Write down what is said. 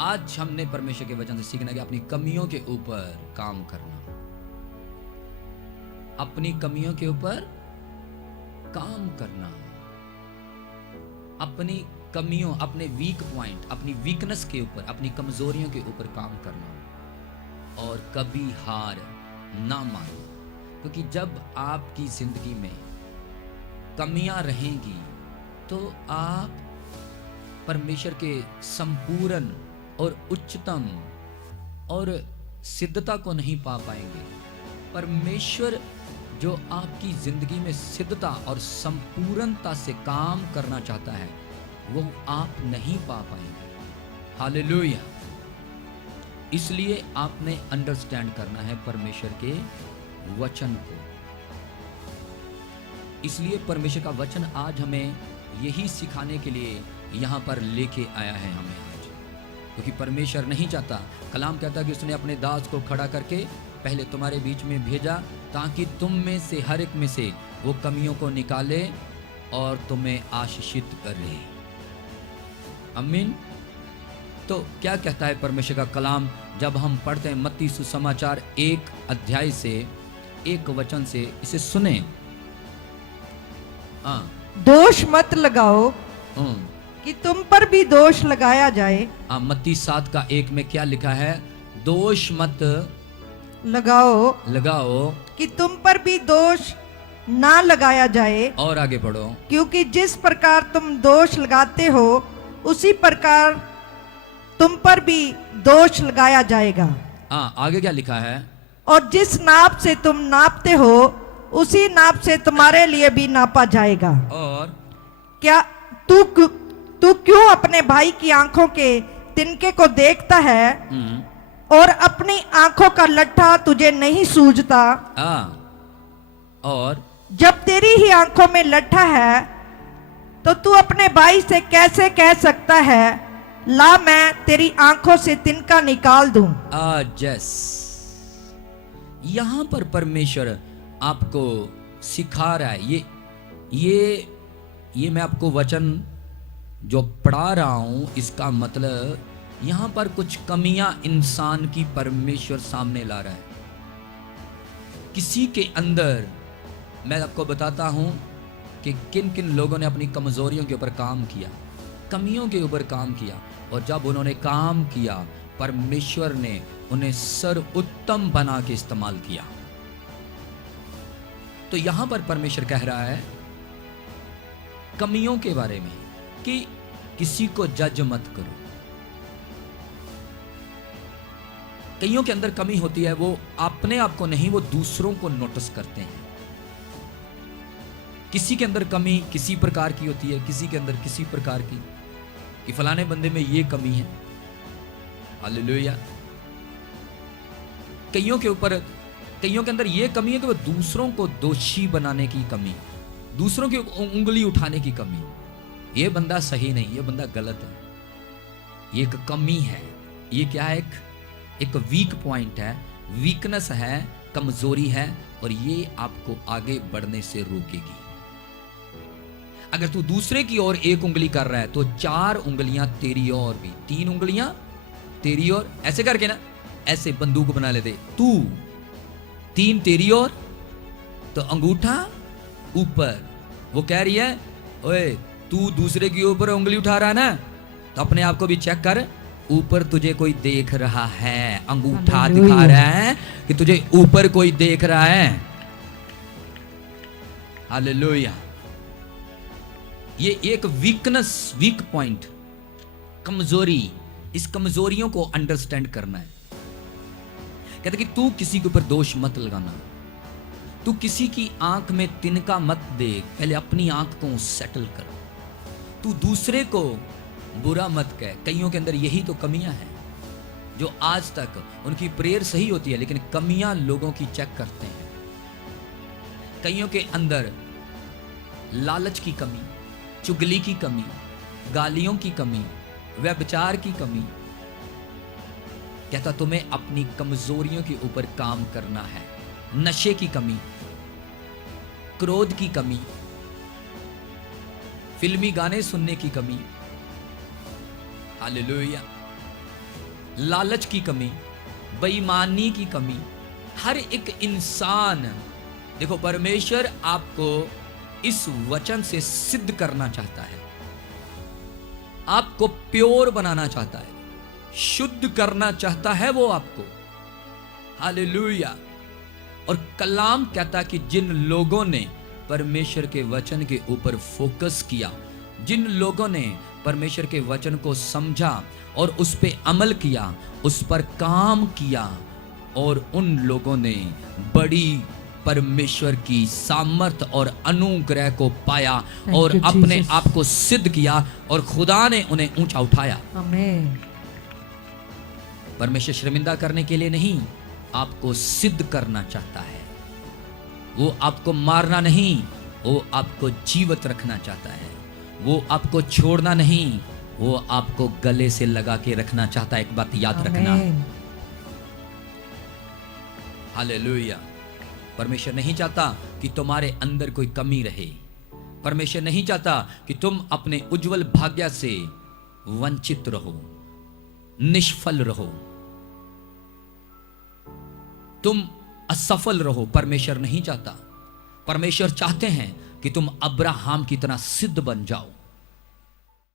आज हमने परमेश्वर के वचन से सीखना कि अपनी कमियों के ऊपर काम करना, अपनी कमियों के ऊपर काम करना, अपनी कमियों, अपने वीक पॉइंट, अपनी वीकनेस के ऊपर, अपनी कमजोरियों के ऊपर काम करना और कभी हार ना मानना। क्योंकि जब आपकी जिंदगी में कमियां रहेंगी तो आप परमेश्वर के संपूर्ण और उच्चतम और सिद्धता को नहीं पा पाएंगे। परमेश्वर जो आपकी जिंदगी में सिद्धता और संपूर्णता से काम करना चाहता है वो आप नहीं पा पाएंगे। हालेलुया। इसलिए आपने अंडरस्टैंड करना है परमेश्वर के वचन को। इसलिए परमेश्वर का वचन आज हमें यही सिखाने के लिए यहाँ पर लेके आया है हमें आज, क्योंकि परमेश्वर नहीं चाहता, कलाम कहता कि उसने अपने दास को खड़ा करके पहले तुम्हारे बीच में भेजा ताकि तुम में से हर एक में से वो कमियों को निकाले और तुम्हें आशीषित करे। आमीन। तो क्या कहता है परमेश्वर का कलाम जब हम पढ़ते हैं मत्ती सुसमाचार 1 अध्याय से 1 वचन से, इसे सुने। दोष मत लगाओ कि तुम पर भी दोष लगाया जाए। मत्ती 7 का 1 में क्या लिखा है? दोष मत लगाओ कि तुम पर भी दोष ना लगाया जाए। और आगे पढ़ो। क्योंकि जिस प्रकार तुम दोष लगाते हो उसी प्रकार तुम पर भी दोष लगाया जाएगा। आगे क्या लिखा है? और जिस नाप से तुम नापते हो उसी नाप से तुम्हारे लिए भी नापा जाएगा। और क्या तू क्यों अपने भाई की आंखों के तिनके को देखता है और अपनी आंखों का लट्ठा तुझे नहीं सूझता? और जब तेरी ही आंखों में लट्ठा है तो तू अपने भाई से कैसे कह सकता है ला मैं तेरी आंखों से तिनका निकाल दूं? जस यहां पर परमेश्वर आपको सिखा रहा है। ये मैं आपको वचन जो पढ़ा रहा हूं, इसका मतलब यहां पर कुछ कमियां इंसान की परमेश्वर सामने ला रहा है। किसी के अंदर मैं आपको बताता हूं कि किन किन लोगों ने अपनी कमजोरियों के ऊपर काम किया, कमियों के ऊपर काम किया, और जब उन्होंने काम किया परमेश्वर ने उन्हें सर्वोत्तम बना के इस्तेमाल किया। तो यहां पर परमेश्वर कह रहा है कमियों के बारे में कि किसी को जज मत करो। कईयों के अंदर कमी होती है, वो अपने आप को नहीं, वो दूसरों को नोटिस करते हैं। किसी के अंदर कमी किसी प्रकार की होती है, किसी के अंदर किसी प्रकार की, कि फलाने बंदे में ये कमी है। हालेलुया। कईयों के अंदर ये कमी है कि वो दूसरों को दोषी बनाने की कमी, दूसरों की उंगली उठाने की कमी। ये बंदा सही नहीं, ये बंदा गलत है, ये एक कमी है। ये क्या है? एक वीक पॉइंट है, वीकनेस है, कमजोरी है, और ये आपको आगे बढ़ने से रोकेगी। अगर तू दूसरे की ओर 1 उंगली कर रहा है तो 4 उंगलियां तेरी ओर भी, 3 उंगलियां तेरी ओर, ऐसे करके ना, ऐसे बंदूक बना लेते, तू 3 तेरी ओर, तो अंगूठा ऊपर। वो कह रही है ओए तू दूसरे की ऊपर उंगली उठा रहा है ना, तो अपने आप को भी चेक कर, ऊपर तुझे कोई देख रहा है। अंगूठा दिखा रहा है कि तुझे ऊपर कोई देख रहा है। हालेलुया। ये एक वीकनेस, वीक पॉइंट, कमजोरी, इस कमजोरियों को अंडरस्टैंड करना है। कहते कि तू किसी के ऊपर दोष मत लगाना, तू किसी की आंख में तिनका मत देख, पहले अपनी आंख को सेटल कर। तू दूसरे को बुरा मत कह। कईयों के अंदर यही तो कमियां हैं, जो आज तक उनकी प्रेयर सही होती है लेकिन कमियां लोगों की चेक करते हैं। कईयों के अंदर लालच की कमी, चुगली की कमी, गालियों की कमी, व्यभिचार की कमी। कहता तुम्हें अपनी कमजोरियों के ऊपर काम करना है। नशे की कमी, क्रोध की कमी, फिल्मी गाने सुनने की कमी। हालेलुया। लालच की कमी, बेईमानी की कमी। हर एक इंसान, देखो परमेश्वर आपको इस वचन से सिद्ध करना चाहता है, आपको प्योर बनाना चाहता है, शुद्ध करना चाहता है वो आपको। हालेलुया। और कलाम कहता कि जिन लोगों ने परमेश्वर के वचन के ऊपर फोकस किया, जिन लोगों ने परमेश्वर के वचन को समझा और उस पे अमल किया, उस पर काम किया, और उन लोगों ने बड़ी परमेश्वर की सामर्थ और अनुग्रह को पाया और अपने आप को सिद्ध किया और खुदा ने उन्हें ऊंचा उठाया। आमीन। परमेश्वर शर्मिंदा करने के लिए नहीं, आपको सिद्ध करना चाहता है। वो आपको मारना नहीं, वो आपको जीवित रखना चाहता है। वो आपको छोड़ना नहीं, वो आपको गले से लगा के रखना चाहता है। एक बात याद रखना, हालेलुया। परमेश्वर नहीं चाहता कि तुम्हारे अंदर कोई कमी रहे। परमेश्वर नहीं चाहता कि तुम अपने उज्जवल भाग्य से वंचित रहो, निष्फल रहो, तुम असफल रहो। परमेश्वर नहीं चाहता। परमेश्वर चाहते हैं कि तुम अब्राहम की तरह सिद्ध बन जाओ।